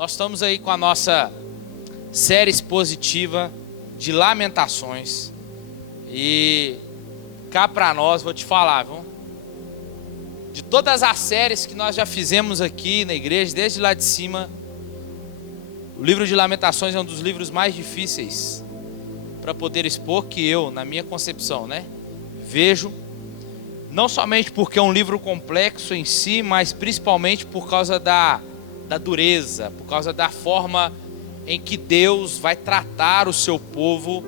Nós estamos aí com a nossa série expositiva de Lamentações. E cá para nós, vou te falar, viu? De todas as séries que nós já fizemos aqui na igreja, desde lá de cima, o livro de Lamentações é um dos livros mais difíceis para poder expor, que eu, na minha concepção, vejo. Não somente porque é um livro complexo em si, mas principalmente por causa da dureza, por causa da forma em que Deus vai tratar o seu povo,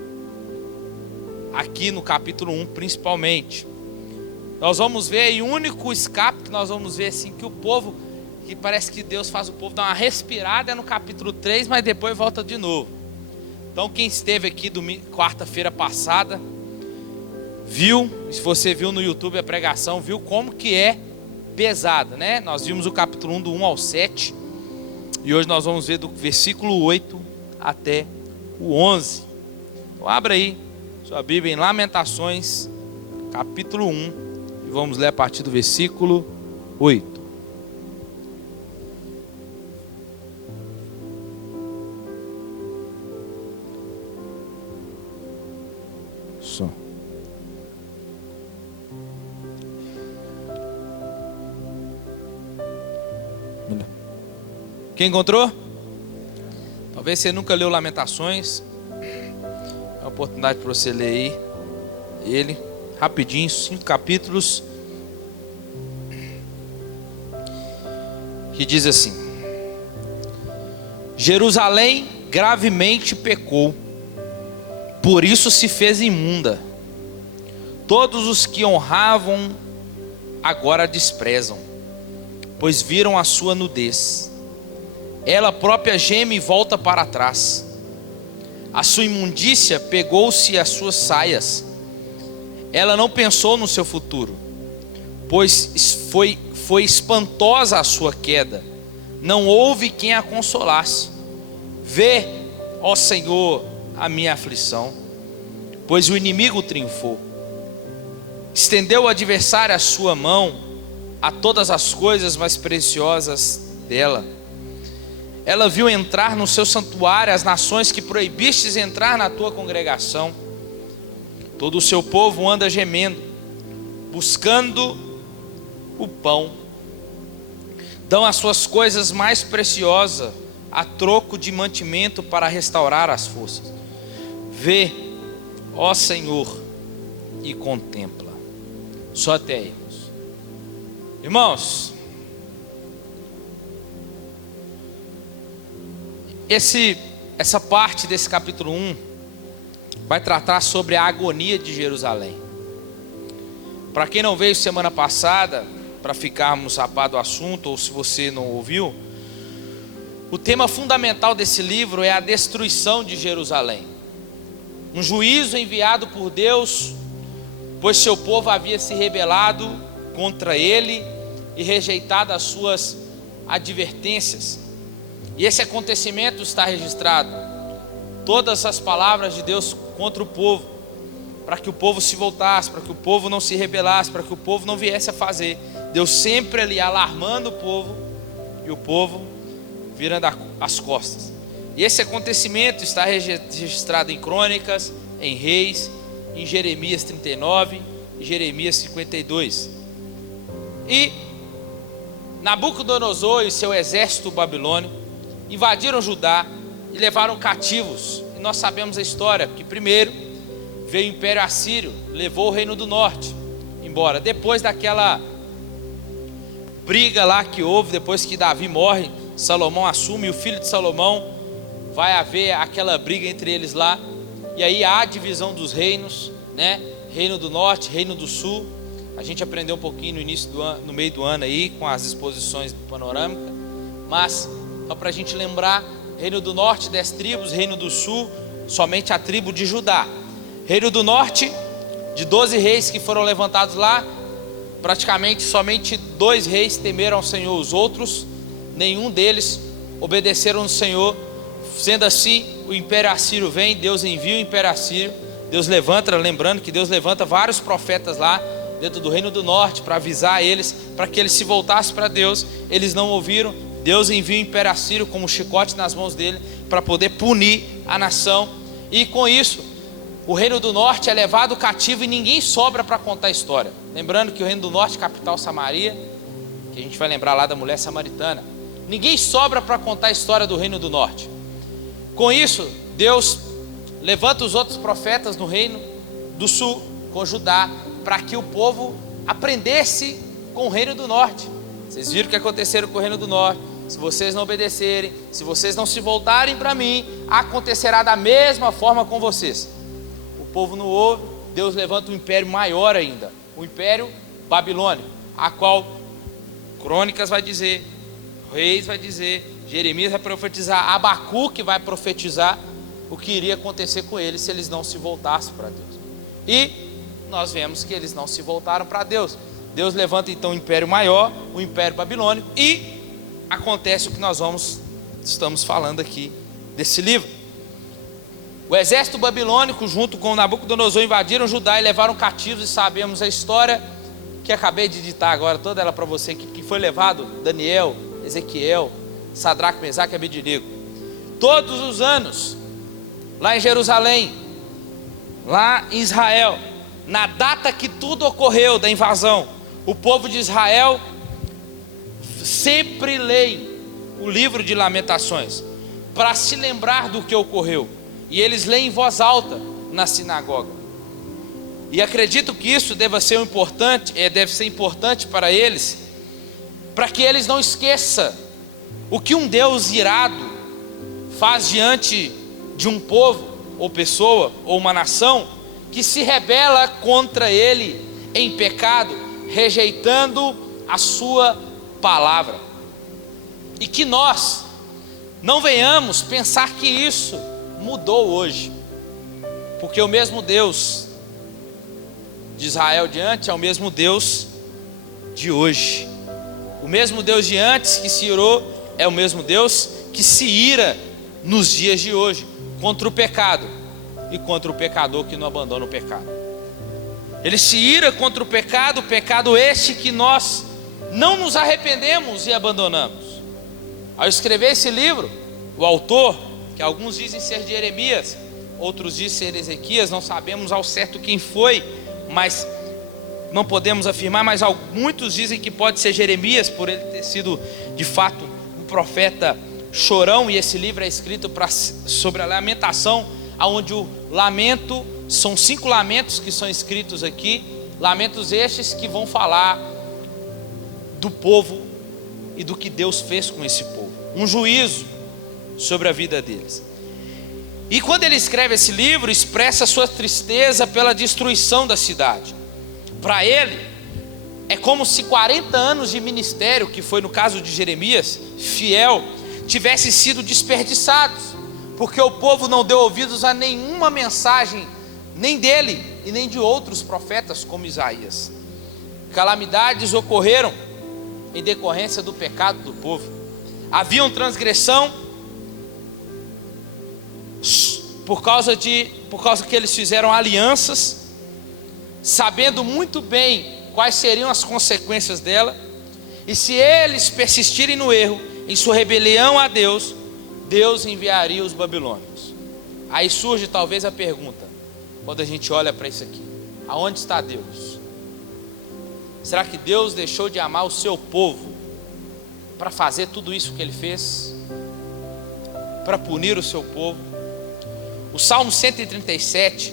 aqui no capítulo 1 principalmente. Nós vamos ver aí, o único escape que nós vamos ver assim, que o povo, que parece que Deus faz o povo dar uma respirada no capítulo 3, mas depois volta de novo. Então quem esteve aqui quarta-feira passada, viu, se você viu no YouTube a pregação, viu como que é pesada, né? Nós vimos o capítulo 1 do 1 ao 7, e hoje nós vamos ver do versículo 8 até o 11. Então abra aí sua Bíblia em Lamentações, capítulo 1, e vamos ler a partir do versículo 8. Só. Quem encontrou? Talvez você nunca leu Lamentações. É uma oportunidade para você ler aí ele, rapidinho, 5 capítulos. Que diz assim: Jerusalém gravemente pecou, por isso se fez imunda. Todos os que honravam agora a desprezam, pois viram a sua nudez. Ela própria geme e volta para trás. A sua imundícia pegou-se às suas saias. Ela não pensou no seu futuro, pois foi espantosa a sua queda. Não houve quem a consolasse. Vê, ó Senhor, a minha aflição, pois o inimigo triunfou. Estendeu o adversário a sua mão a todas as coisas mais preciosas dela. Ela viu entrar no seu santuário as nações que proibistes entrar na tua congregação. Todo o seu povo anda gemendo, buscando o pão. Dão as suas coisas mais preciosas a troco de mantimento para restaurar as forças. Vê, ó Senhor, e contempla. Só até aí, irmãos. Essa parte desse capítulo 1 vai tratar sobre a agonia de Jerusalém. Para quem não veio semana passada, para ficarmos a par do assunto, ou se você não ouviu, o tema fundamental desse livro é a destruição de Jerusalém. Um juízo enviado por Deus, pois seu povo havia se rebelado contra ele e rejeitado as suas advertências. E esse acontecimento está registrado, todas as palavras de Deus contra o povo, para que o povo se voltasse, para que o povo não se rebelasse, para que o povo não viesse a fazer. Deus sempre ali alarmando o povo, e o povo virando as costas. E esse acontecimento está registrado em Crônicas, em Reis, em Jeremias 39 e Jeremias 52. E Nabucodonosor e seu exército babilônico invadiram Judá e levaram cativos. E nós sabemos a história, que primeiro veio o Império Assírio, levou o Reino do Norte embora. Depois daquela briga lá que houve, depois que Davi morre, Salomão assume, e o filho de Salomão, vai haver aquela briga entre eles lá. E aí há a divisão dos reinos, Reino do Norte, Reino do Sul. A gente aprendeu um pouquinho no início do ano, no meio do ano aí, com as exposições panorâmicas. Mas só para a gente lembrar, Reino do Norte 10 tribos, Reino do Sul somente a tribo de Judá. Reino do Norte, de 12 reis que foram levantados lá, praticamente somente 2 reis temeram ao Senhor, os outros, nenhum deles obedeceram ao Senhor. Sendo assim, o Império Assírio vem, Deus envia o Império Assírio, Deus levanta, lembrando que Deus levanta vários profetas lá dentro do Reino do Norte para avisar eles, para que eles se voltassem para Deus. Eles não ouviram, Deus envia o Império Assírio como chicote nas mãos dele para poder punir a nação. E com isso, o Reino do Norte é levado cativo e ninguém sobra para contar a história. Lembrando que o Reino do Norte, capital Samaria, que a gente vai lembrar lá da mulher samaritana. Ninguém sobra para contar a história do Reino do Norte. Com isso, Deus levanta os outros profetas no Reino do Sul, com Judá, para que o povo aprendesse com o Reino do Norte. Vocês viram o que aconteceu com o Reino do Norte. Se vocês não obedecerem, se vocês não se voltarem para mim, acontecerá da mesma forma com vocês. O povo não ouve, Deus levanta um império maior ainda, o Império Babilônico, a qual Crônicas vai dizer, Reis vai dizer, Jeremias vai profetizar, Abacuque vai profetizar o que iria acontecer com eles se eles não se voltassem para Deus. E nós vemos que eles não se voltaram para Deus. Deus levanta então um império maior, o Império Babilônico, e acontece o que nós estamos falando aqui desse livro. O exército babilônico junto com Nabucodonosor invadiram Judá e levaram cativos, e sabemos a história que acabei de ditar agora, toda ela para você, que foi levado Daniel, Ezequiel, Sadraque, Mesaque e Abednego. Todos os anos, lá em Jerusalém, lá em Israel, na data que tudo ocorreu da invasão, o povo de Israel sempre lê o livro de Lamentações para se lembrar do que ocorreu, e eles leem em voz alta na sinagoga. E acredito que isso deve ser importante para eles, para que eles não esqueçam o que um Deus irado faz diante de um povo, ou pessoa, ou uma nação, que se rebela contra ele em pecado, rejeitando a sua palavra. E que nós não venhamos pensar que isso mudou hoje, porque o mesmo Deus de Israel de antes é o mesmo Deus de hoje. O mesmo Deus de antes que se irou é o mesmo Deus que se ira nos dias de hoje contra o pecado e contra o pecador que não abandona o pecado. Ele se ira contra o pecado este que nós não nos arrependemos e abandonamos. Ao escrever esse livro, o autor, que alguns dizem ser de Jeremias, outros dizem ser Ezequias, não sabemos ao certo quem foi, mas não podemos afirmar, mas muitos dizem que pode ser Jeremias, por ele ter sido de fato um profeta chorão, e esse livro é escrito sobre a lamentação, onde o lamento, são 5 lamentos que são escritos aqui, lamentos estes que vão falar do povo e do que Deus fez com esse povo, um juízo sobre a vida deles. E quando ele escreve esse livro, expressa sua tristeza pela destruição da cidade. Para ele, é como se 40 anos de ministério, que foi no caso de Jeremias, fiel, tivessem sido desperdiçados, porque o povo não deu ouvidos a nenhuma mensagem, nem dele e nem de outros profetas como Isaías. Calamidades ocorreram em decorrência do pecado do povo. Havia transgressão por causa que eles fizeram alianças, sabendo muito bem quais seriam as consequências dela, e se eles persistirem no erro, em sua rebelião a Deus, Deus enviaria os babilônios. Aí surge talvez a pergunta, quando a gente olha para isso aqui: aonde está Deus? Será que Deus deixou de amar o seu povo para fazer tudo isso que ele fez? Para punir o seu povo? O Salmo 137,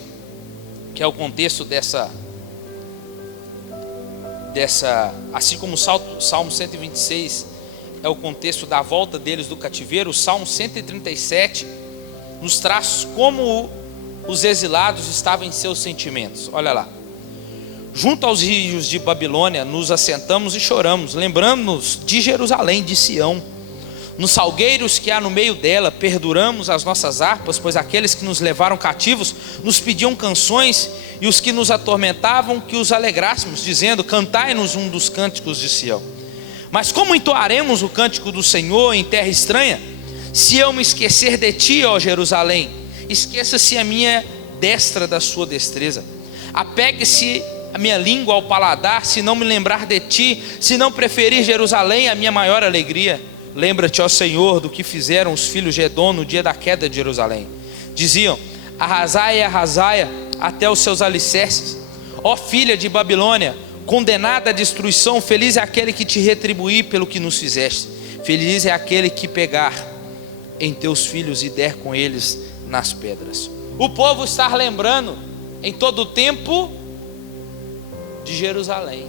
que é o contexto dessa, assim como o Salmo 126 é o contexto da volta deles do cativeiro, o Salmo 137 nos traz como os exilados estavam em seus sentimentos. Olha lá: junto aos rios de Babilônia nos assentamos e choramos, lembrando-nos de Jerusalém, de Sião. Nos salgueiros que há no meio dela, perduramos as nossas harpas, pois aqueles que nos levaram cativos nos pediam canções, e os que nos atormentavam que os alegrássemos, dizendo: cantai-nos um dos cânticos de Sião. Mas como entoaremos o cântico do Senhor em terra estranha? Se eu me esquecer de ti, ó Jerusalém, esqueça-se a minha destra da sua destreza. Apegue-se a minha língua ao paladar, se não me lembrar de ti, se não preferir Jerusalém a minha maior alegria. lembra-te, ó Senhor, do que fizeram os filhos de Edom no dia da queda de Jerusalém. Diziam: arrasai, arrasai até os seus alicerces. Ó filha de Babilônia, condenada à destruição, feliz é aquele que te retribuir pelo que nos fizeste. Feliz é aquele que pegar em teus filhos e der com eles nas pedras. O povo está lembrando em todo o tempo de Jerusalém.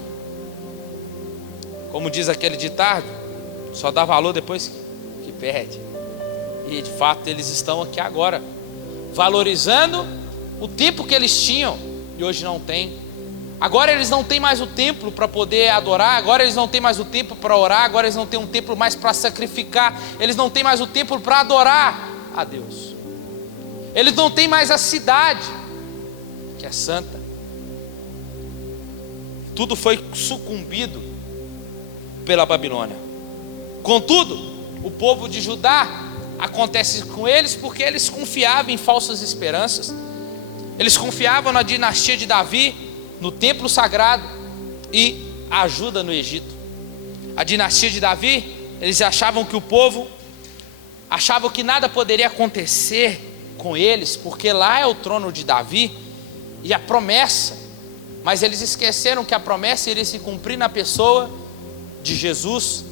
Como diz aquele ditado, só dá valor depois que perde. E de fato eles estão aqui agora, valorizando o tempo que eles tinham e hoje não tem. Agora eles não têm mais o templo para poder adorar, agora eles não têm mais o templo para orar, agora eles não têm um templo mais para sacrificar, eles não têm mais o templo para adorar a Deus. Eles não têm mais a cidade, que é santa. Tudo foi sucumbido pela Babilônia. Contudo, o povo de Judá, acontece com eles porque eles confiavam em falsas esperanças. Eles confiavam na dinastia de Davi, no templo sagrado e a ajuda no Egito. A dinastia de Davi, eles achavam que o povo achava que nada poderia acontecer com eles, porque lá é o trono de Davi e a promessa. Mas eles esqueceram que a promessa iria se cumprir na pessoa de Jesus.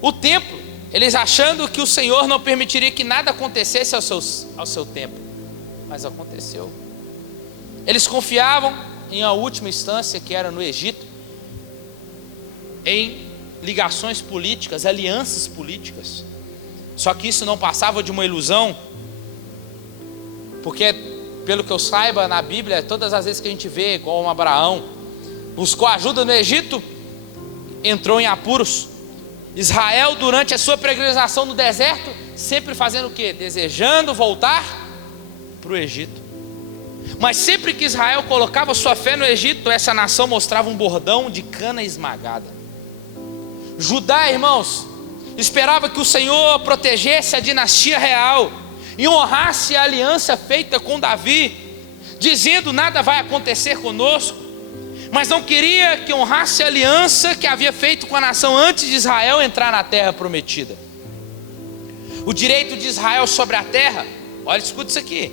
O templo, eles achando que o Senhor não permitiria que nada acontecesse ao seu tempo, mas aconteceu. Eles confiavam em a última instância, que era no Egito, em ligações políticas, alianças políticas. Só que isso não passava de uma ilusão, porque pelo que eu saiba na Bíblia, todas as vezes que a gente vê, igual Abraão buscou ajuda no Egito, entrou em apuros. Israel, durante a sua peregrinação no deserto, sempre fazendo o quê? Desejando voltar para o Egito. Mas sempre que Israel colocava sua fé no Egito, essa nação mostrava um bordão de cana esmagada. Judá, irmãos, esperava que o Senhor protegesse a dinastia real e honrasse a aliança feita com Davi, dizendo: nada vai acontecer conosco. Mas não queria que honrasse a aliança que havia feito com a nação antes de Israel entrar na terra prometida. O direito de Israel sobre a terra, olha, escuta isso aqui.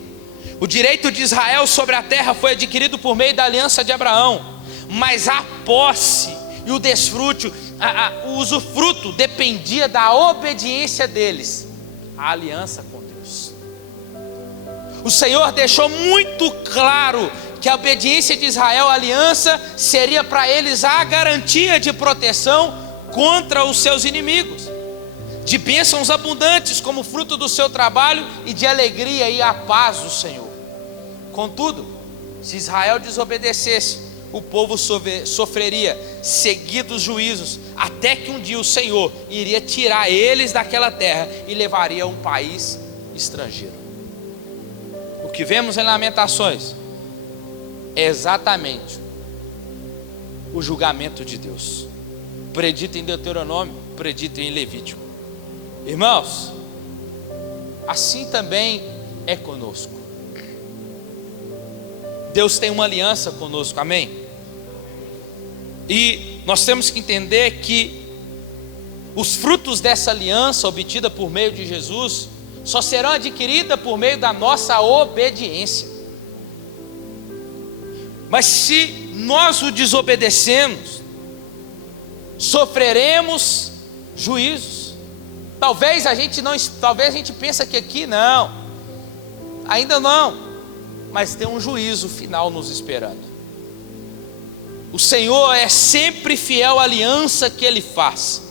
O direito de Israel sobre a terra foi adquirido por meio da aliança de Abraão, mas a posse e o desfrute, o usufruto dependia da obediência deles à aliança com Deus. O Senhor deixou muito claro que a obediência de Israel à aliança seria para eles a garantia de proteção contra os seus inimigos, de bênçãos abundantes como fruto do seu trabalho e de alegria e a paz do Senhor. Contudo, se Israel desobedecesse, o povo sofreria seguidos juízos, até que um dia o Senhor iria tirar eles daquela terra e levaria a um país estrangeiro. O que vemos em Lamentações é exatamente o julgamento de Deus, predito em Deuteronômio, predito em Levítico. Irmãos, assim também é conosco. Deus tem uma aliança conosco, amém? E nós temos que entender que os frutos dessa aliança obtida por meio de Jesus só serão adquiridas por meio da nossa obediência. Mas se nós o desobedecemos, sofreremos juízos. Talvez a gente pense que aqui não, ainda não, mas tem um juízo final nos esperando. O Senhor é sempre fiel à aliança que Ele faz,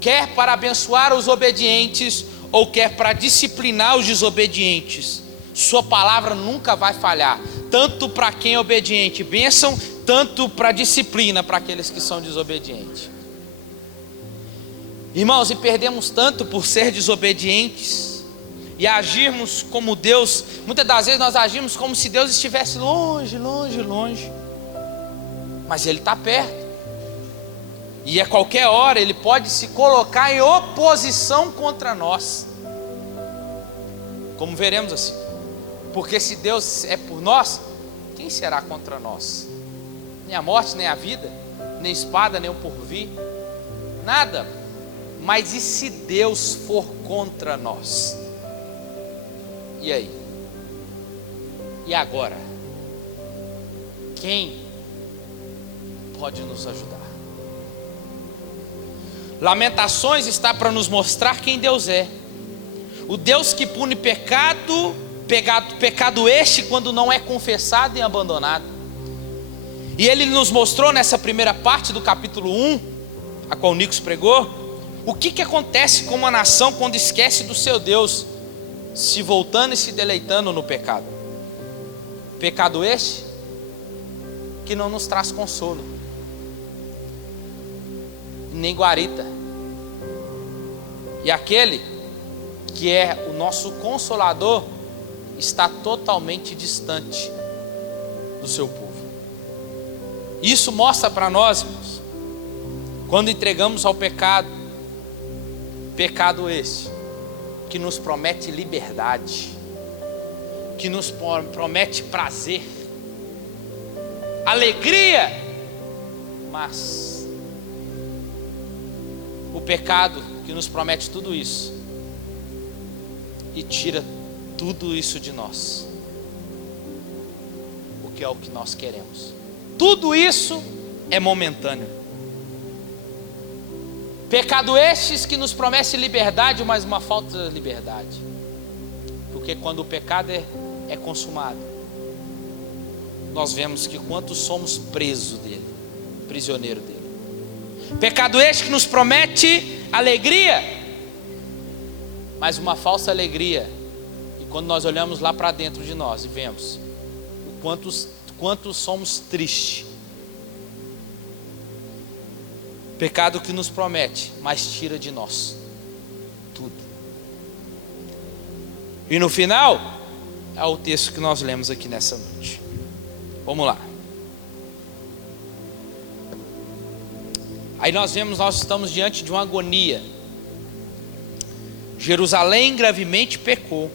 quer para abençoar os obedientes ou quer para disciplinar os desobedientes. Sua palavra nunca vai falhar, tanto para quem é obediente, bênção, tanto para disciplina para aqueles que são desobedientes. Irmãos, e perdemos tanto por ser desobedientes e agirmos como Deus. Muitas das vezes nós agimos como se Deus estivesse longe, longe, longe, mas Ele está perto, e a qualquer hora Ele pode se colocar em oposição contra nós, como veremos assim. Porque se Deus é por nós, quem será contra nós? Nem a morte, nem a vida, nem a espada, nem o porvir, nada Mas e se Deus for contra nós? E aí? E agora? Quem pode nos ajudar? Lamentações está para nos mostrar quem Deus é. O Deus que pune pecado este quando não é confessado e abandonado. E Ele nos mostrou nessa primeira parte do capítulo 1, a qual Nicos pregou, o que acontece com uma nação quando esquece do seu Deus, se voltando e se deleitando no pecado. Pecado este que não nos traz consolo, nem guarita. E aquele que é o nosso consolador está totalmente distante do seu povo. Isso mostra para nós, irmãos, quando entregamos ao pecado, pecado esse que nos promete liberdade, que nos promete prazer, alegria, mas o pecado que nos promete tudo isso e tira tudo isso de nós, o que é o que nós queremos. Tudo isso é momentâneo. Pecado estes que nos promete liberdade, mas uma falta de liberdade. Porque quando o pecado é consumado, nós vemos que quantos somos presos dele, prisioneiro dele. Pecado este que nos promete alegria, mas uma falsa alegria. E quando nós olhamos lá para dentro de nós e vemos o quanto somos tristes. Pecado que nos promete, mas tira de nós tudo. E no final, é o texto que nós lemos aqui nessa noite. Vamos lá. Aí nós estamos diante de uma agonia. Jerusalém gravemente pecou,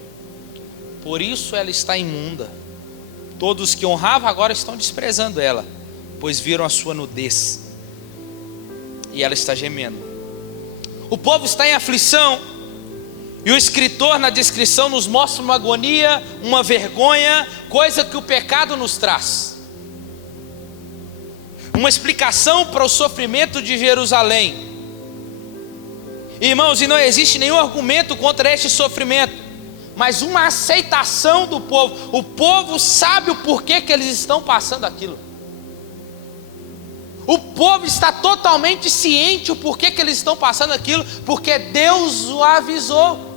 por isso ela está imunda. Todos que honravam agora estão desprezando ela, pois viram a sua nudez, e ela está gemendo. O povo está em aflição, e o escritor na descrição nos mostra uma agonia, uma vergonha, coisa que o pecado nos traz. Uma explicação para o sofrimento de Jerusalém. Irmãos, e não existe nenhum argumento contra este sofrimento, mas uma aceitação do povo. O povo sabe o porquê que eles estão passando aquilo. O povo está totalmente ciente o porquê que eles estão passando aquilo, porque Deus o avisou.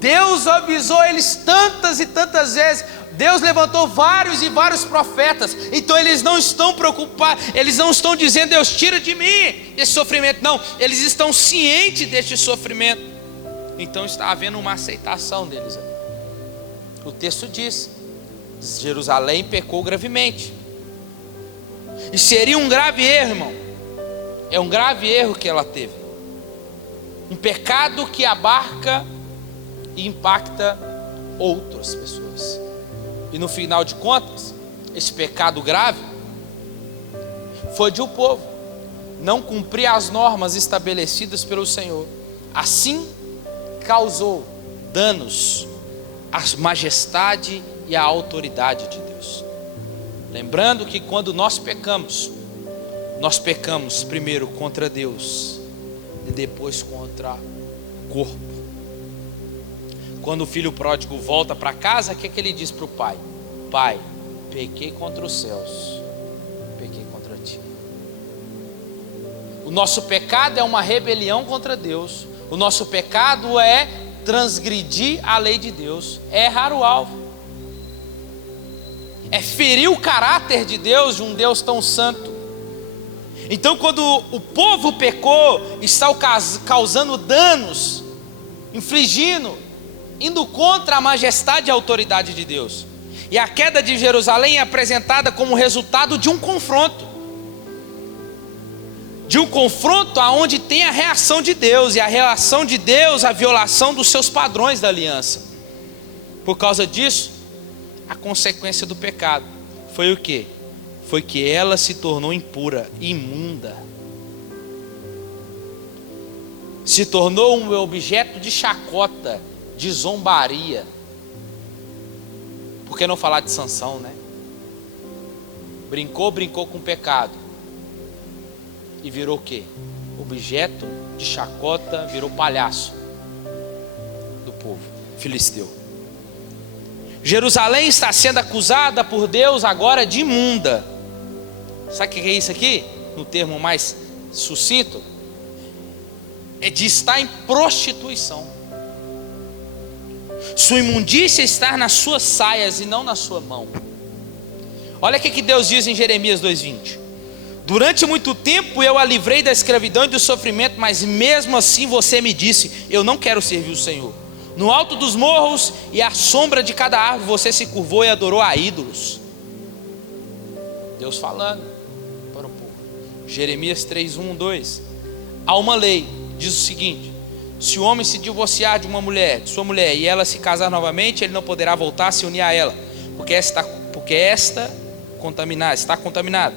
Deus avisou eles tantas e tantas vezes. Deus levantou vários e vários profetas. Então eles não estão preocupados, eles não estão dizendo: Deus, tira de mim esse sofrimento. Não, eles estão cientes deste sofrimento. Então está havendo uma aceitação deles. O texto diz: Jerusalém pecou gravemente. E seria um grave erro, irmão. É um grave erro que ela teve. Um pecado que abarca e impacta outras pessoas. E no final de contas, esse pecado grave foi de um povo não cumprir as normas estabelecidas pelo Senhor. Assim causou danos à majestade e à autoridade de Deus. Lembrando que quando nós pecamos primeiro contra Deus e depois contra o corpo. Quando o filho pródigo volta para casa, o que ele diz para o pai? Pai, pequei contra os céus, pequei contra ti. O nosso pecado é uma rebelião contra Deus. O nosso pecado é transgredir a lei de Deus, é errar o alvo, é ferir o caráter de Deus, de um Deus tão santo. Então quando o povo pecou, está causando danos, indo contra a majestade e a autoridade de Deus. E a queda de Jerusalém é apresentada como resultado de um confronto. De um confronto aonde tem a reação de Deus. E a reação de Deus, a violação dos seus padrões da aliança. Por causa disso, a consequência do pecado foi o quê? Foi que ela se tornou impura, imunda. se tornou um objeto de chacota, de zombaria. Por que não falar de Sansão, né? Brincou com o pecado e virou o quê? Objeto de chacota, virou palhaço do povo filisteu. Jerusalém está sendo acusada por Deus agora de imunda. Sabe o que é isso aqui? No termo mais sucinto, é de estar em prostituição. Sua imundícia está nas suas saias e não na sua mão. Olha o que Deus diz em Jeremias 2:20. Durante muito tempo eu a livrei da escravidão e do sofrimento, mas mesmo assim você me disse: eu não quero servir o Senhor. No alto dos morros e à sombra de cada árvore você se curvou e adorou a ídolos. Deus falando para o povo. Jeremias 3:1-2. Há uma lei, diz o seguinte: se o homem se divorciar de sua mulher, e ela se casar novamente, ele não poderá voltar a se unir a ela, porque está contaminado.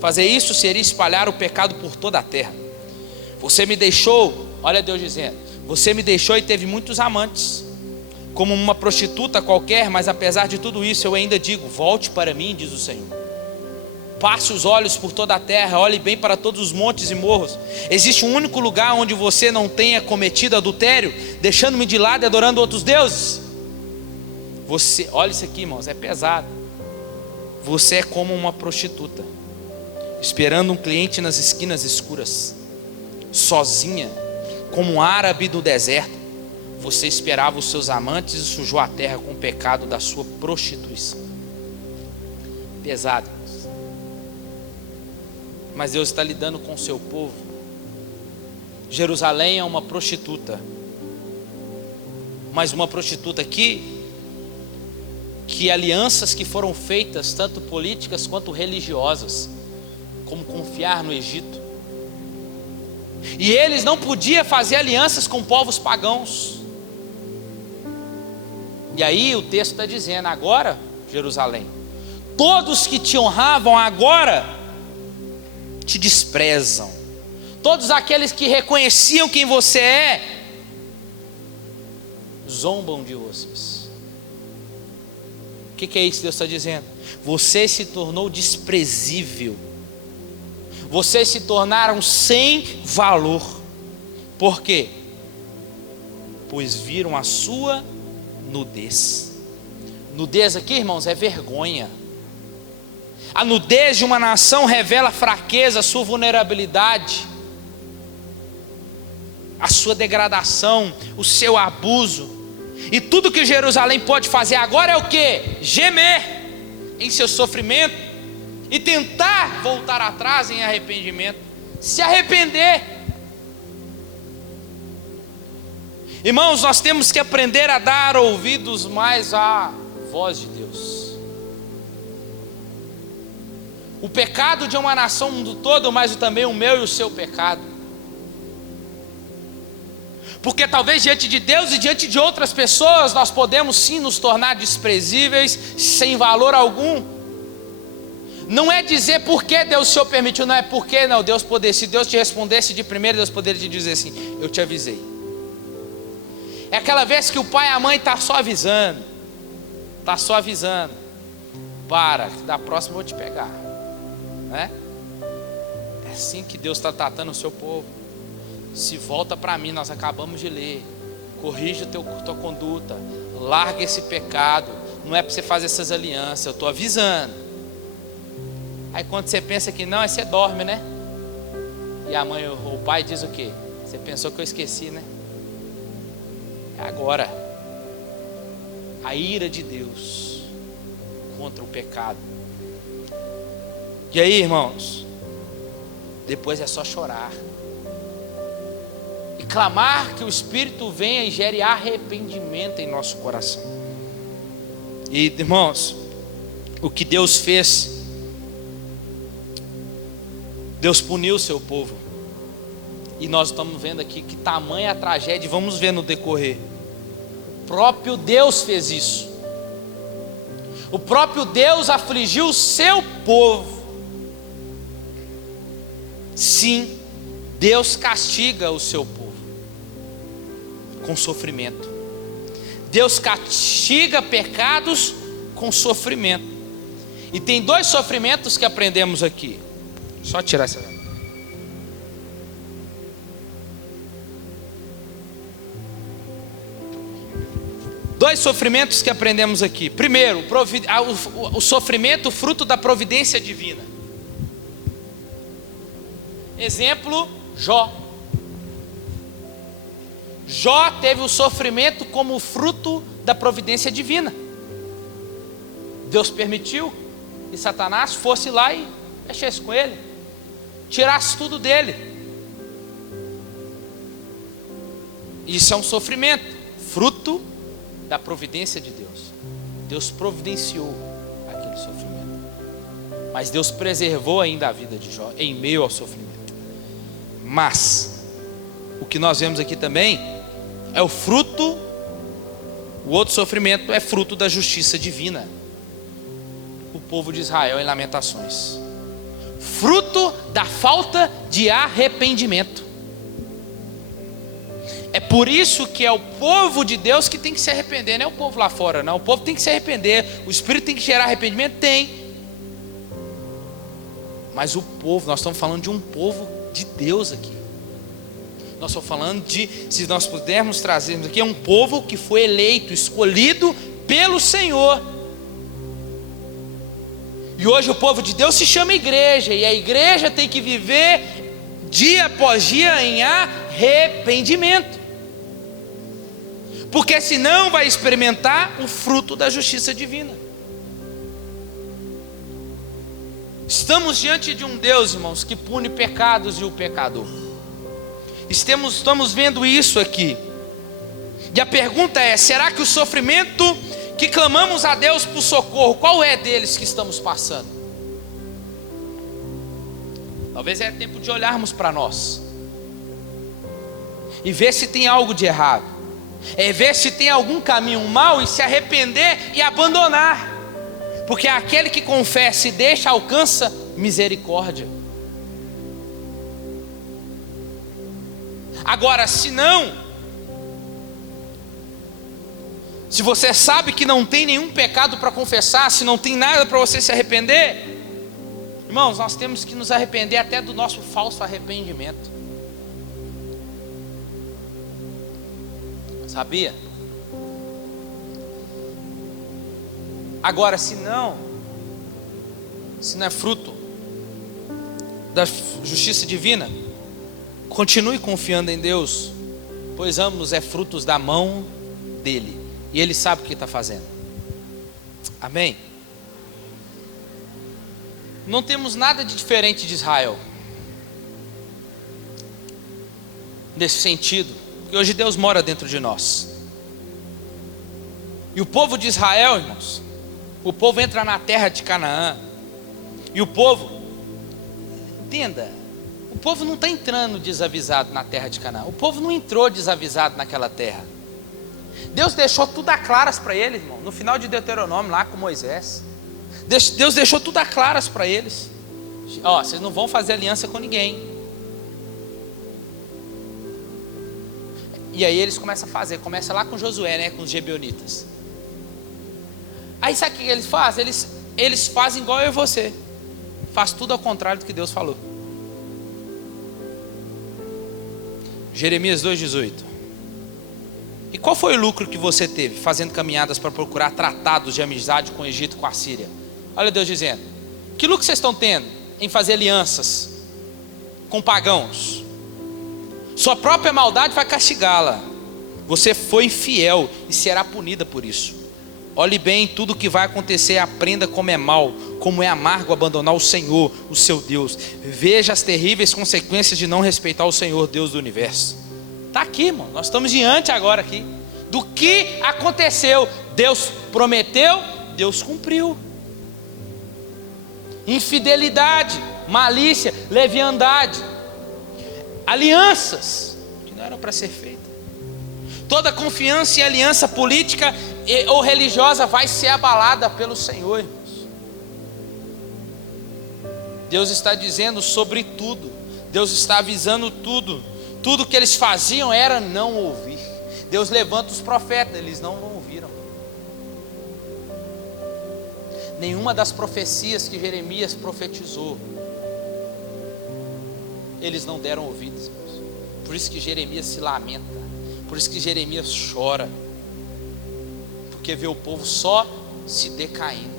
Fazer isso seria espalhar o pecado por toda a terra. Você me deixou, olha Deus dizendo, você me deixou e teve muitos amantes, como uma prostituta qualquer, mas apesar de tudo isso eu ainda digo: volte para mim, diz o Senhor. Passe os olhos por toda a terra, olhe bem para todos os montes e morros. Existe um único lugar onde você não tenha cometido adultério, deixando-me de lado e adorando outros deuses? Você, olha isso aqui, irmãos, é pesado. Você é como uma prostituta, esperando um cliente nas esquinas escuras, sozinha, como um árabe do deserto. Você esperava os seus amantes e sujou a terra com o pecado da sua prostituição. Pesado. Mas Deus está lidando com o seu povo. Jerusalém é uma prostituta, mas uma prostituta que alianças que foram feitas, tanto políticas quanto religiosas, como confiar no Egito, e eles não podiam fazer alianças com povos pagãos. E aí o texto está dizendo: agora, Jerusalém, todos que te honravam agora te desprezam. Todos aqueles que reconheciam quem você é, zombam de vocês. O que é isso que Deus está dizendo? Você se tornou desprezível. Vocês se tornaram sem valor. Por quê? Pois viram a sua nudez. Nudez aqui, irmãos, é vergonha. A nudez de uma nação revela a fraqueza, a sua vulnerabilidade, a sua degradação, o seu abuso. E tudo que Jerusalém pode fazer agora é o quê? Gemer em seu sofrimento e tentar voltar atrás em arrependimento, se arrepender. Irmãos, nós temos que aprender a dar ouvidos mais à voz de Deus. O pecado de uma nação mundo todo, mas também o meu e o seu pecado. Porque talvez diante de Deus e diante de outras pessoas nós podemos sim nos tornar desprezíveis, sem valor algum. Não é dizer por que Deus o Senhor permitiu, não é porque não, Deus poderia. Se Deus te respondesse de primeiro, Deus poderia te dizer assim: eu te avisei. É aquela vez que o pai e a mãe está só avisando, para, que da próxima eu vou te pegar, né? É assim que Deus está tratando o seu povo. Se volta para mim, nós acabamos de ler, corrige tua conduta, larga esse pecado, não é para você fazer essas alianças, eu estou avisando. Aí quando você pensa que não, aí você dorme, né? E a mãe ou o pai diz o quê? Você pensou que eu esqueci, né? É agora. A ira de Deus contra o pecado. E aí, irmãos, depois é só chorar e clamar que o Espírito venha e gere arrependimento em nosso coração. E, irmãos, o que Deus fez, Deus puniu o seu povo. E nós estamos vendo aqui que tamanha a tragédia, vamos ver no decorrer. O próprio Deus fez isso. O próprio Deus afligiu o seu povo. Sim, Deus castiga o seu povo. com sofrimento. Deus castiga pecados com sofrimento. E tem 2 sofrimentos que aprendemos aqui. Só tirar essa. 2 sofrimentos que aprendemos aqui. Primeiro, o sofrimento fruto da providência divina. Exemplo, Jó. Jó teve o sofrimento como fruto da providência divina. Deus permitiu que Satanás fosse lá e mexesse com ele, tirasse tudo dele. Isso é um sofrimento, fruto da providência de Deus. Deus providenciou aquele sofrimento, mas Deus preservou ainda a vida de Jó em meio ao sofrimento. Mas o que nós vemos aqui também é o outro sofrimento é fruto da justiça divina. O povo de Israel em Lamentações, fruto da falta de arrependimento. É por isso que é o povo de Deus que tem que se arrepender, não é o povo lá fora, não. O povo tem que se arrepender, o Espírito tem que gerar arrependimento, tem. Mas o povo, nós estamos falando de um povo de Deus aqui. Nós estamos falando de, se nós pudermos trazermos aqui, é um povo que foi eleito, escolhido pelo Senhor. E hoje o povo de Deus se chama igreja, e a igreja tem que viver dia após dia em arrependimento, porque senão vai experimentar o fruto da justiça divina. Estamos diante de um Deus, irmãos, que pune pecados e o pecador. Estamos vendo isso aqui. E a pergunta é: será que o sofrimento que clamamos a Deus por socorro, qual é deles que estamos passando? Talvez é tempo de olharmos para nós e ver se tem algo de errado, ver se tem algum caminho mau e se arrepender e abandonar, porque aquele que confessa e deixa alcança misericórdia. Agora, se você sabe que não tem nenhum pecado para confessar, se não tem nada para você se arrepender, irmãos, nós temos que nos arrepender até do nosso falso arrependimento. Sabia? Agora, se não é fruto da justiça divina, continue confiando em Deus, pois ambos é frutos da mão dele, e ele sabe o que está fazendo. Amém? Não temos nada de diferente de Israel nesse sentido, porque hoje Deus mora dentro de nós. E o povo de Israel, irmãos, o povo entra na terra de Canaã, e o povo, entenda, o povo não está entrando desavisado na terra de Canaã. O povo não entrou desavisado naquela terra. Deus deixou tudo a claras para eles, irmão. No final de Deuteronômio, lá com Moisés, Deus deixou tudo a claras para eles. Vocês não vão fazer aliança com ninguém. E aí eles começam a fazer. Começa lá com Josué, né, com os gibeonitas. Aí sabe o que eles fazem? Eles fazem igual eu e você. Faz tudo ao contrário do que Deus falou. Jeremias 2,18. E qual foi o lucro que você teve fazendo caminhadas para procurar tratados de amizade com o Egito e com a Síria? Olha Deus dizendo: que lucro vocês estão tendo em fazer alianças com pagãos? Sua própria maldade vai castigá-la. Você foi infiel e será punida por isso. Olhe bem tudo o que vai acontecer e aprenda como é mal, como é amargo abandonar o Senhor, o seu Deus. Veja as terríveis consequências de não respeitar o Senhor, Deus do universo. Está aqui, irmão. Nós estamos diante agora aqui do que aconteceu. Deus prometeu, Deus cumpriu. Infidelidade, malícia, leviandade, alianças que não eram para ser feitas. Toda confiança em aliança política ou religiosa vai ser abalada pelo Senhor, irmãos. Deus está dizendo sobre tudo. Deus está avisando tudo. Tudo que eles faziam era não ouvir. Deus levanta os profetas, eles não ouviram. Nenhuma das profecias que Jeremias profetizou, eles não deram ouvidos, irmãos. Por isso que Jeremias se lamenta, por isso que Jeremias chora, porque vê o povo só se decaindo.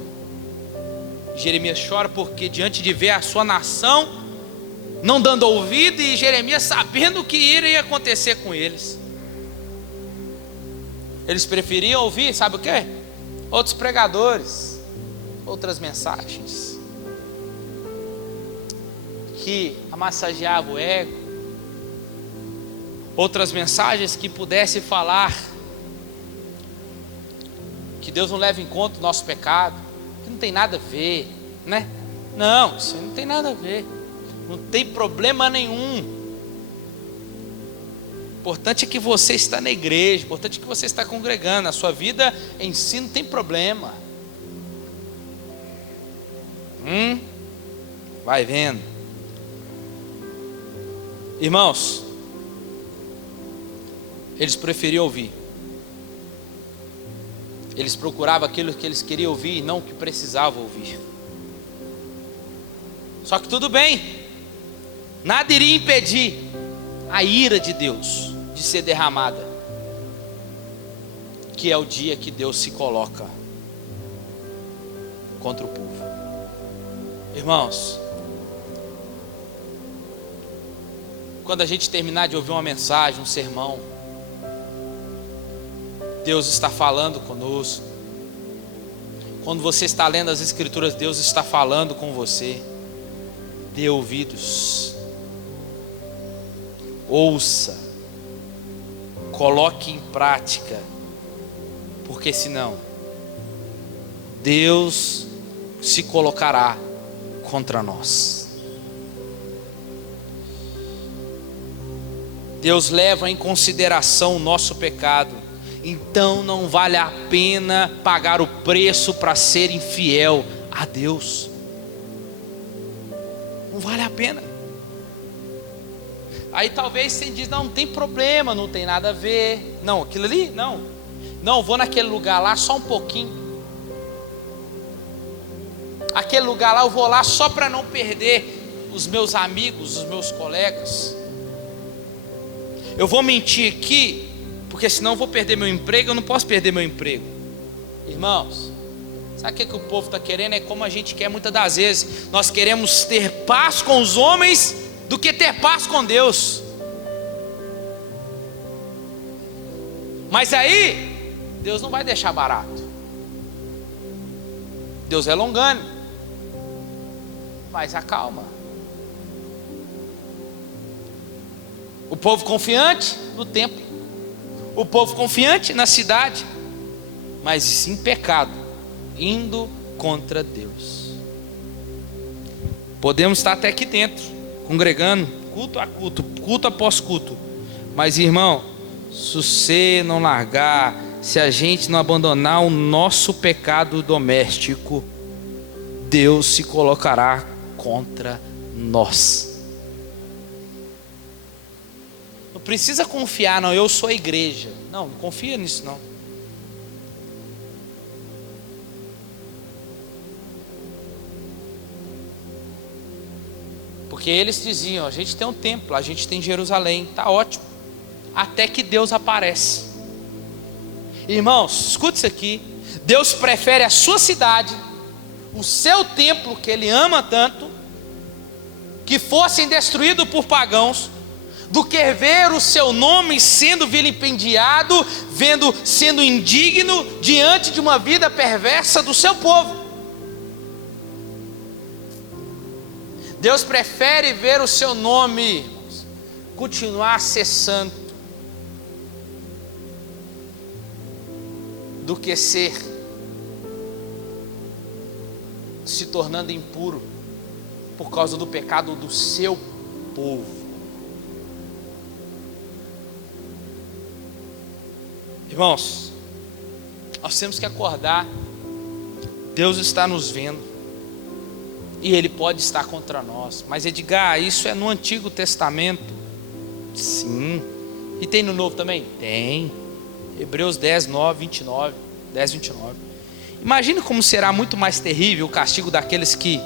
Jeremias chora porque diante de ver a sua nação não dando ouvido, e Jeremias sabendo o que iria acontecer com eles, eles preferiam ouvir, sabe o que? Outros pregadores, outras mensagens que amassageavam o ego, outras mensagens que pudessem falar que Deus não leva em conta o nosso pecado, que não tem nada a ver, né? Não, isso não tem nada a ver, não tem problema nenhum. O importante é que você está na igreja, o importante é que você está congregando, a sua vida em si não tem problema. Vai vendo. Irmãos, eles preferiam ouvir. Eles procuravam aquilo que eles queriam ouvir e não o que precisavam ouvir. Só que tudo bem, nada iria impedir a ira de Deus de ser derramada, que é o dia que Deus se coloca contra o povo. Irmãos, quando a gente terminar de ouvir uma mensagem, um sermão, Deus está falando conosco. Quando você está lendo as Escrituras, Deus está falando com você. Dê ouvidos, ouça, coloque em prática, porque senão Deus se colocará contra nós. Deus leva em consideração o nosso pecado, então não vale a pena pagar o preço para ser infiel a Deus. Não vale a pena. Aí talvez você diz, não tem problema, não tem nada a ver. Não, aquilo ali, não, vou naquele lugar lá só um pouquinho. Aquele lugar lá eu vou lá só para não perder os meus amigos, os meus colegas. Eu vou mentir aqui, porque senão eu vou perder meu emprego, eu não posso perder meu emprego. Irmãos, sabe o que o povo está querendo? É como a gente quer muitas das vezes. Nós queremos ter paz com os homens do que ter paz com Deus. Mas aí, Deus não vai deixar barato. Deus é longânimo, mas acalma. O povo confiante no templo, o povo confiante na cidade, mas em pecado, indo contra Deus. Podemos estar até aqui dentro, congregando, culto a culto, culto após culto, mas irmão, se você não largar, se a gente não abandonar o nosso pecado doméstico, Deus se colocará contra nós. Não precisa confiar, não, eu sou a igreja. Não confia nisso não. Porque eles diziam, a gente tem um templo, a gente tem Jerusalém, está ótimo, até que Deus aparece. Irmãos, escute isso aqui, Deus prefere a sua cidade, o seu templo que Ele ama tanto, que fossem destruídos por pagãos, do que ver o seu nome sendo vilipendiado, sendo indigno diante de uma vida perversa do seu povo. Deus prefere ver o seu nome, irmãos, continuar a ser santo, do que se tornando impuro por causa do pecado do seu povo. Irmãos, nós temos que acordar. Deus está nos vendo e Ele pode estar contra nós. Mas Edgar, isso é no Antigo Testamento? Sim. E tem no Novo também? Tem. Hebreus 10, 9, 29, 10, 29. Imagine como será muito mais terrível o castigo daqueles que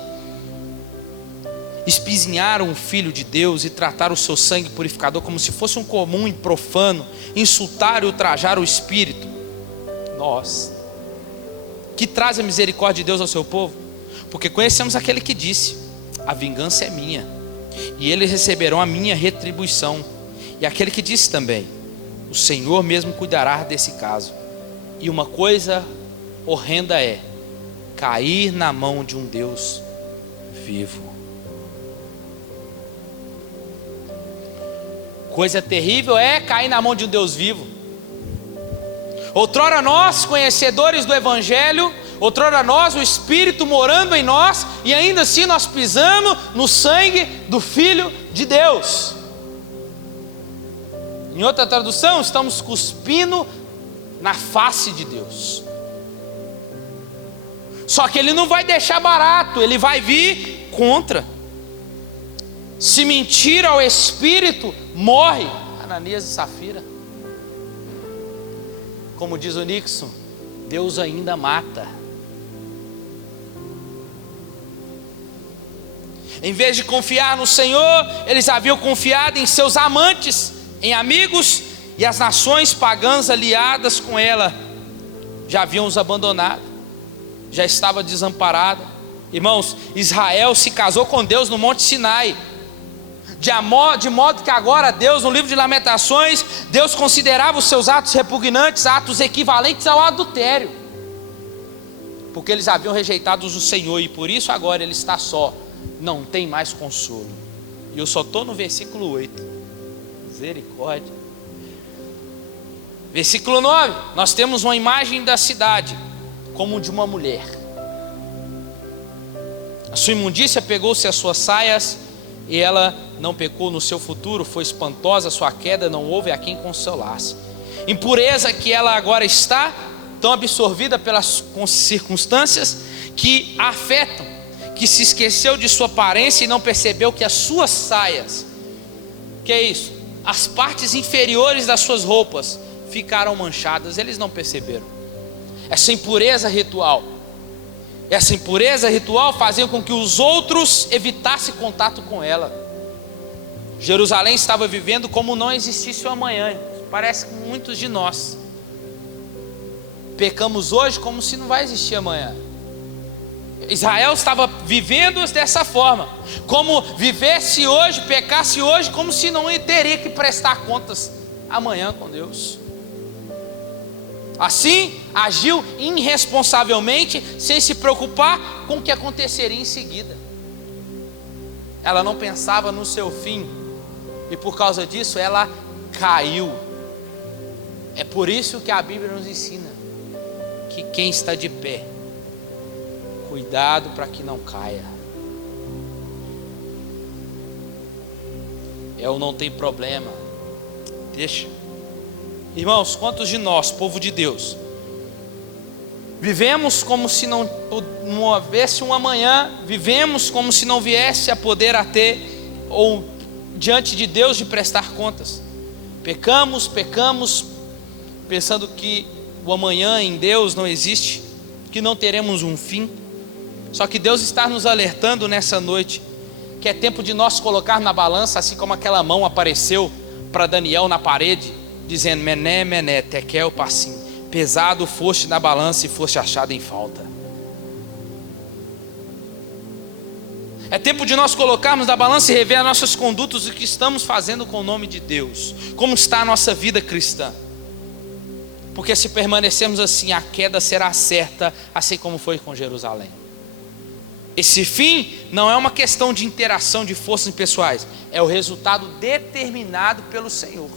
espizinharam o Filho de Deus e trataram o seu sangue purificador como se fosse um comum e profano, insultar e ultrajar o Espírito. Nós, que traz a misericórdia de Deus ao seu povo, porque conhecemos aquele que disse: a vingança é minha, e eles receberão a minha retribuição. E aquele que disse também: o Senhor mesmo cuidará desse caso. E uma coisa horrenda é cair na mão de um Deus vivo. Coisa terrível é cair na mão de um Deus vivo. Outrora nós, conhecedores do Evangelho, outrora nós, o Espírito morando em nós, e ainda assim nós pisamos no sangue do Filho de Deus. Em outra tradução, estamos cuspindo na face de Deus. Só que Ele não vai deixar barato, Ele vai vir contra. Se mentir ao Espírito, morre. Ananias e Safira. Como diz o Nixon, Deus ainda mata. Em vez de confiar no Senhor, eles haviam confiado em seus amantes, em amigos, e as nações pagãs aliadas com ela já haviam os abandonado, já estava desamparada. Irmãos, Israel se casou com Deus no Monte Sinai, de modo que agora Deus, no livro de Lamentações, Deus considerava os seus atos repugnantes, atos equivalentes ao adultério, porque eles haviam rejeitado o Senhor, e por isso agora ele está só, não tem mais consolo. E eu só estou no versículo 8, misericórdia. Versículo 9, nós temos uma imagem da cidade, como de uma mulher. A sua imundícia pegou-se às suas saias, e ela não pecou no seu futuro, foi espantosa a sua queda, não houve a quem consolasse. Impureza que ela agora está, tão absorvida pelas circunstâncias que a afetam, que se esqueceu de sua aparência e não percebeu que as suas saias, que é isso? As partes inferiores das suas roupas ficaram manchadas, eles não perceberam. Essa impureza ritual fazia com que os outros evitassem contato com ela. Jerusalém estava vivendo como não existisse o amanhã. Parece que muitos de nós pecamos hoje como se não vai existir amanhã. Israel estava vivendo dessa forma, como vivesse hoje, pecasse hoje, como se não teria que prestar contas amanhã com Deus. Assim, agiu irresponsavelmente, sem se preocupar com o que aconteceria em seguida. Ela não pensava no seu fim, e por causa disso ela caiu. É por isso que a Bíblia nos ensina que quem está de pé, cuidado para que não caia. Eu não tenho problema, deixa. Irmãos, quantos de nós, povo de Deus, vivemos como se não houvesse um amanhã, vivemos como se não viesse a poder a ter, ou diante de Deus de prestar contas. Pecamos, pensando que o amanhã em Deus não existe, que não teremos um fim. Só que Deus está nos alertando nessa noite, que é tempo de nós colocar na balança, assim como aquela mão apareceu para Daniel na parede, dizendo: Mené, Mené, Tekel, Passim, pesado foste na balança e foste achado em falta. É tempo de nós colocarmos na balança e rever as nossas condutas, o que estamos fazendo com o nome de Deus, como está a nossa vida cristã. Porque se permanecermos assim, a queda será certa, assim como foi com Jerusalém. Esse fim não é uma questão de interação de forças pessoais, é o resultado determinado pelo Senhor.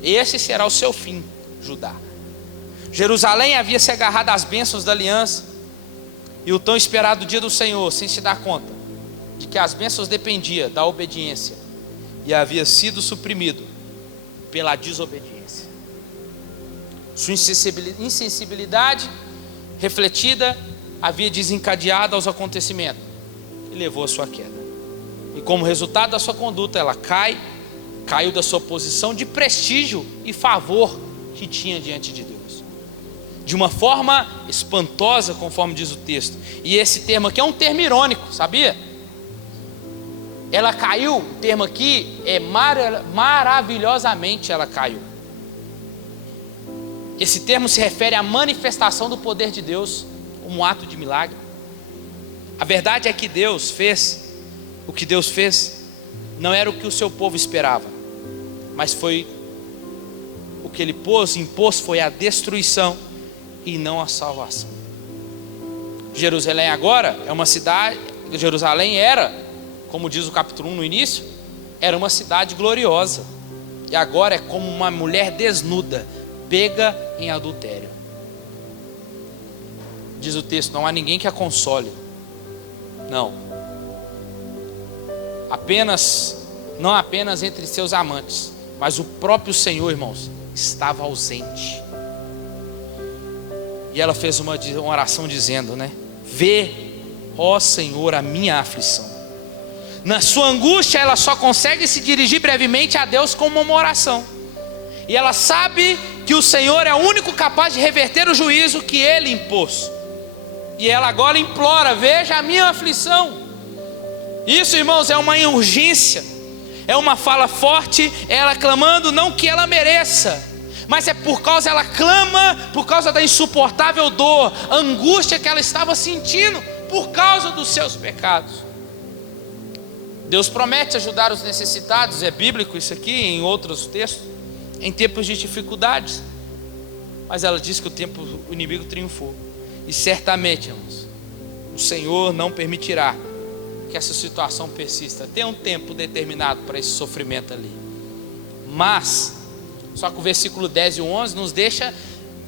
Esse será o seu fim, Judá. Jerusalém havia se agarrado às bênçãos da aliança e o tão esperado dia do Senhor, sem se dar conta de que as bênçãos dependiam da obediência, e havia sido suprimido pela desobediência. Sua insensibilidade refletida havia desencadeado aos acontecimentos e levou à sua queda. E como resultado da sua conduta, ela caiu da sua posição de prestígio e favor que tinha diante de Deus, de uma forma espantosa, conforme diz o texto. E esse termo aqui é um termo irônico, sabia? Ela caiu, o termo aqui é maravilhosamente ela caiu. Esse termo se refere à manifestação do poder de Deus, um ato de milagre. A verdade é que Deus fez, o que Deus fez, não era o que o seu povo esperava, mas foi o que ele impôs foi a destruição e não a salvação. Jerusalém agora é uma cidade, Jerusalém era, como diz o capítulo 1 no início, era uma cidade gloriosa, e agora é como uma mulher desnuda, pega em adultério. Diz o texto, não há ninguém que a console. Não apenas entre seus amantes, mas o próprio Senhor, irmãos, estava ausente. E ela fez uma oração dizendo, né? Vê, ó Senhor, a minha aflição. Na sua angústia, ela só consegue se dirigir brevemente a Deus com uma oração. E ela sabe que o Senhor é o único capaz de reverter o juízo que Ele impôs. E ela agora implora, veja a minha aflição. Isso, irmãos, é uma urgência, é uma fala forte, ela clamando, não que ela mereça, mas é por causa, ela clama por causa da insuportável dor, angústia que ela estava sentindo, por causa dos seus pecados. Deus promete ajudar os necessitados, é bíblico isso aqui, em outros textos, em tempos de dificuldades, mas ela diz que o inimigo triunfou, e certamente, irmãos, o Senhor não permitirá que essa situação persista. Tem um tempo determinado para esse sofrimento ali, mas só que o versículo 10 e 11 nos deixa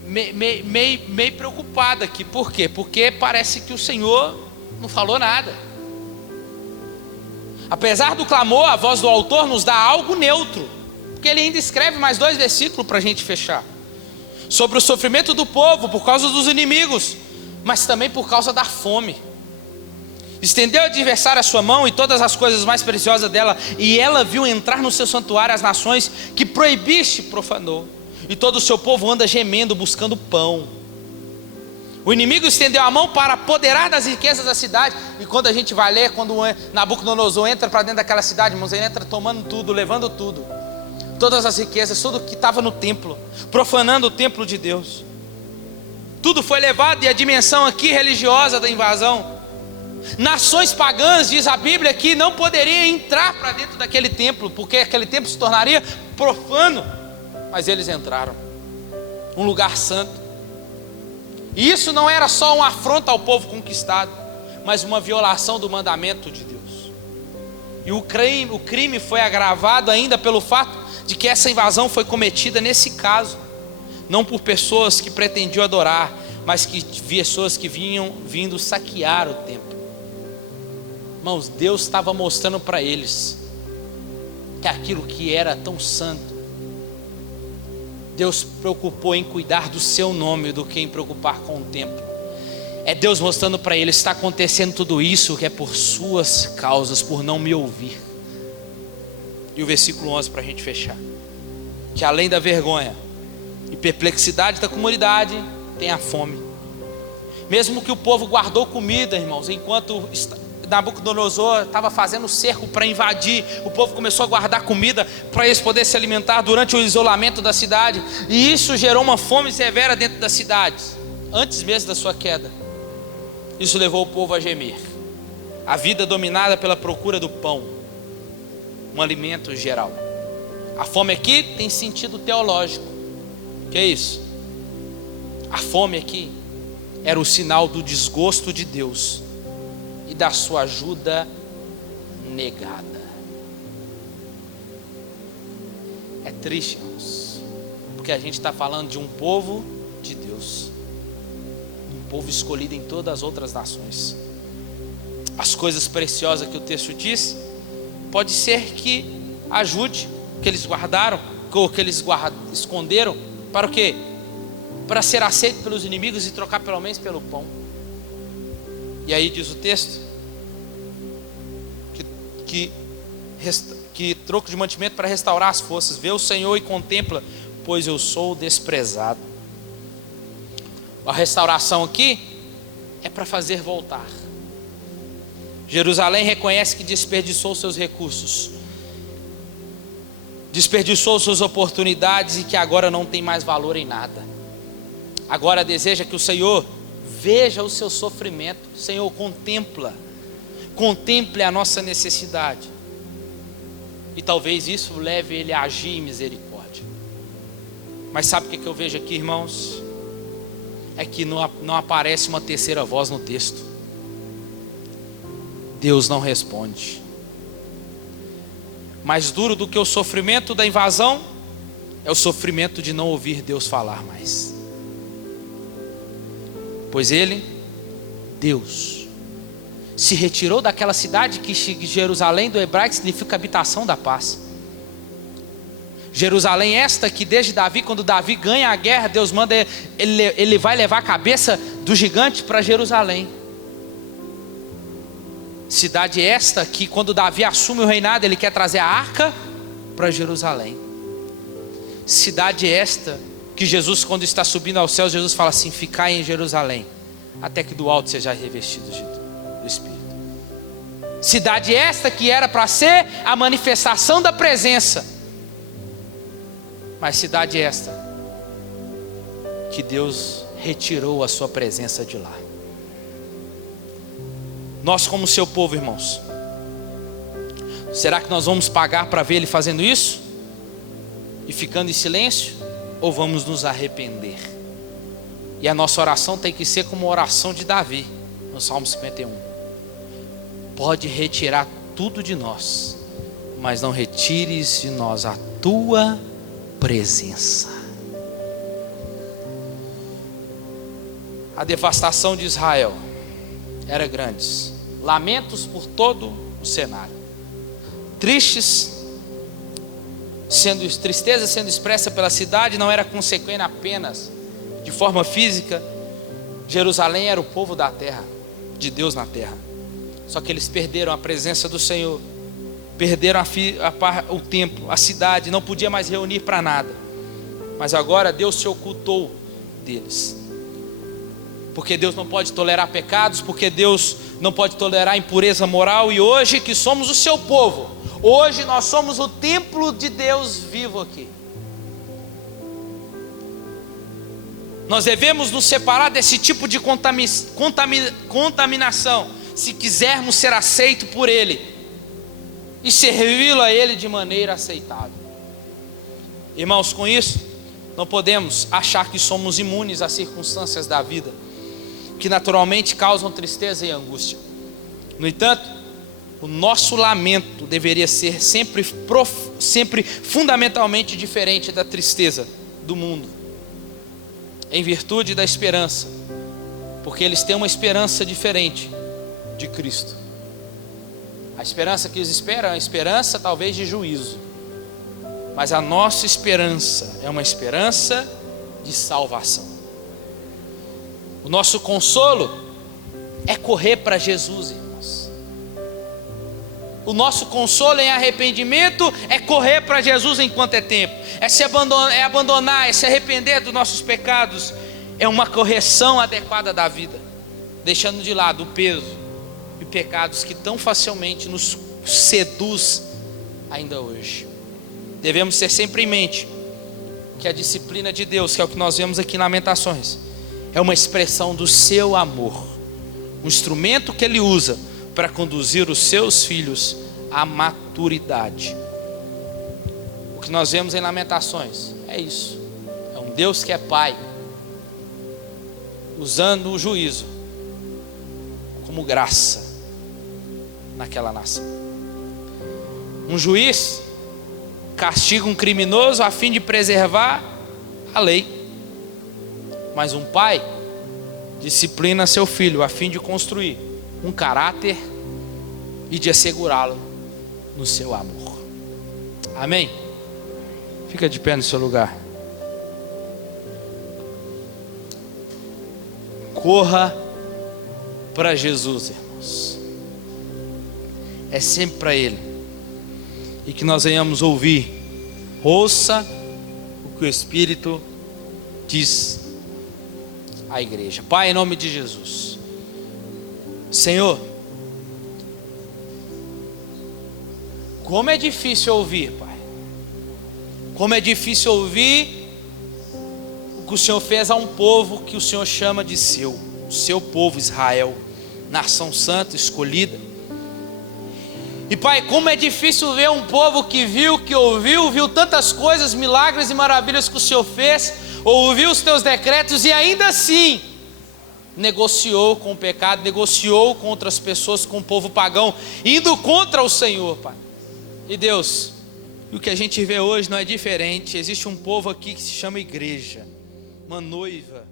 meio preocupado aqui. Por quê? Porque parece que o Senhor não falou nada. Apesar do clamor, a voz do autor nos dá algo neutro, porque ele ainda escreve mais 2 versículos para a gente fechar, sobre o sofrimento do povo por causa dos inimigos, mas também por causa da fome. Estendeu ao adversário a sua mão e todas as coisas mais preciosas dela, e ela viu entrar no seu santuário as nações que proibiste profanou, e todo o seu povo anda gemendo, buscando pão. O inimigo estendeu a mão para apoderar das riquezas da cidade, e quando a gente vai ler, quando Nabucodonosor entra para dentro daquela cidade, irmãos, ele entra tomando tudo, levando tudo, todas as riquezas, tudo que estava no templo, profanando o templo de Deus. Tudo foi levado, e a dimensão aqui religiosa da invasão, nações pagãs, diz a Bíblia, que não poderiam entrar para dentro daquele templo, porque aquele templo se tornaria profano, mas eles entraram, um lugar santo. E isso não era só uma afronta ao povo conquistado, mas uma violação do mandamento de Deus. E o crime foi agravado ainda pelo fato de que essa invasão foi cometida nesse caso, não por pessoas que pretendiam adorar, mas que pessoas que vinham vindo saquear o templo. Irmãos, Deus estava mostrando para eles que aquilo que era tão santo, Deus preocupou em cuidar do seu nome do que em preocupar com o templo. É Deus mostrando para eles, está acontecendo tudo isso que é por suas causas, por não me ouvir. E o versículo 11 para a gente fechar, que além da vergonha e perplexidade da comunidade, tem a fome. Mesmo que o povo guardou comida, irmãos, enquanto Nabucodonosor estava fazendo cerco para invadir, o povo começou a guardar comida para eles poderem se alimentar durante o isolamento da cidade, e isso gerou uma fome severa dentro das cidades, antes mesmo da sua queda. Isso levou o povo a gemer, a vida dominada pela procura do pão, um alimento geral. A fome aqui tem sentido teológico. Que é isso? A fome aqui era o sinal do desgosto de Deus e da sua ajuda negada. É triste, irmãos, porque a gente está falando de um povo de Deus, um povo escolhido em todas as outras nações. As coisas preciosas que o texto diz, pode ser que ajude, que eles guardaram, ou que eles esconderam, para o quê? Para ser aceito pelos inimigos e trocar pelo menos pelo pão. E aí diz o texto que troco de mantimento para restaurar as forças. Vê o Senhor e contempla pois eu sou desprezado. A restauração aqui é para fazer voltar. Jerusalém reconhece que desperdiçou seus recursos, desperdiçou suas oportunidades e que agora não tem mais valor em nada. Agora deseja que o Senhor veja o seu sofrimento. Senhor, contemple a nossa necessidade. E talvez isso leve ele a agir em misericórdia. Mas sabe o que eu vejo aqui, irmãos? É que não aparece uma terceira voz no texto. Deus não responde. Mais duro do que o sofrimento da invasão é o sofrimento de não ouvir Deus falar mais. Pois ele, Deus, se retirou daquela cidade que Jerusalém do hebraico significa habitação da paz. Jerusalém esta que desde Davi, quando Davi ganha a guerra, Deus manda, ele vai levar a cabeça do gigante para Jerusalém. Cidade esta que quando Davi assume o reinado, ele quer trazer a arca para Jerusalém. Cidade esta que Jesus, quando está subindo aos céus, Jesus fala assim: ficai em Jerusalém, até que do alto seja revestido do Espírito. Cidade esta que era para ser a manifestação da presença, mas cidade esta que Deus retirou a sua presença de lá. Nós como seu povo, irmãos, será que nós vamos pagar para ver Ele fazendo isso? E ficando em silêncio? Ou vamos nos arrepender? E a nossa oração tem que ser como a oração de Davi, no Salmo 51. Pode retirar tudo de nós, mas não retires de nós a tua presença. A devastação de Israel era grande. Lamentos por todo o cenário. Tristeza sendo expressa pela cidade não era consequência apenas de forma física. Jerusalém era o povo da terra, de Deus na terra. Só que eles perderam a presença do Senhor, perderam o templo, a cidade, não podia mais reunir para nada. Mas agora Deus se ocultou deles. Porque Deus não pode tolerar pecados, porque Deus não pode tolerar impureza moral. E hoje que somos o seu povo, hoje nós somos o templo de Deus vivo aqui. Nós devemos nos separar desse tipo de contaminação, se quisermos ser aceitos por Ele e servi-lo a Ele de maneira aceitável. Irmãos, com isso não podemos achar que somos imunes às circunstâncias da vida, que naturalmente causam tristeza e angústia. No entanto, o nosso lamento deveria ser sempre fundamentalmente diferente da tristeza do mundo, em virtude da esperança, porque eles têm uma esperança diferente de Cristo. A esperança que eles esperam é uma esperança talvez de juízo, mas a nossa esperança é uma esperança de salvação. O nosso consolo é correr para Jesus, irmãos. O nosso consolo em arrependimento é correr para Jesus enquanto é tempo. É abandonar, é se arrepender dos nossos pecados. É uma correção adequada da vida, deixando de lado o peso e pecados que tão facilmente nos seduz ainda hoje. Devemos ter sempre em mente que a disciplina de Deus, que é o que nós vemos aqui em Lamentações, é uma expressão do seu amor, um instrumento que Ele usa para conduzir os seus filhos à maturidade. O que nós vemos em Lamentações é isso. É um Deus que é Pai, usando o juízo como graça naquela nação. Um juiz castiga um criminoso a fim de preservar a lei. Mas um pai disciplina seu filho a fim de construir um caráter e de assegurá-lo no seu amor. Amém? Fica de pé no seu lugar. Corra para Jesus, irmãos. É sempre para Ele. E que nós venhamos ouvir. Ouça o que o Espírito diz à igreja. Pai, em nome de Jesus, Senhor, como é difícil ouvir, Pai. Como é difícil ouvir o que o Senhor fez a um povo que o Senhor chama de seu, o seu povo Israel, nação santa, escolhida. E Pai, como é difícil ver um povo que viu, que ouviu, viu tantas coisas, milagres e maravilhas que o Senhor fez, ouviu os teus decretos e ainda assim negociou com o pecado, negociou com outras pessoas, com o povo pagão, indo contra o Senhor, Pai. E Deus, o que a gente vê hoje não é diferente. Existe um povo aqui que se chama igreja, uma noiva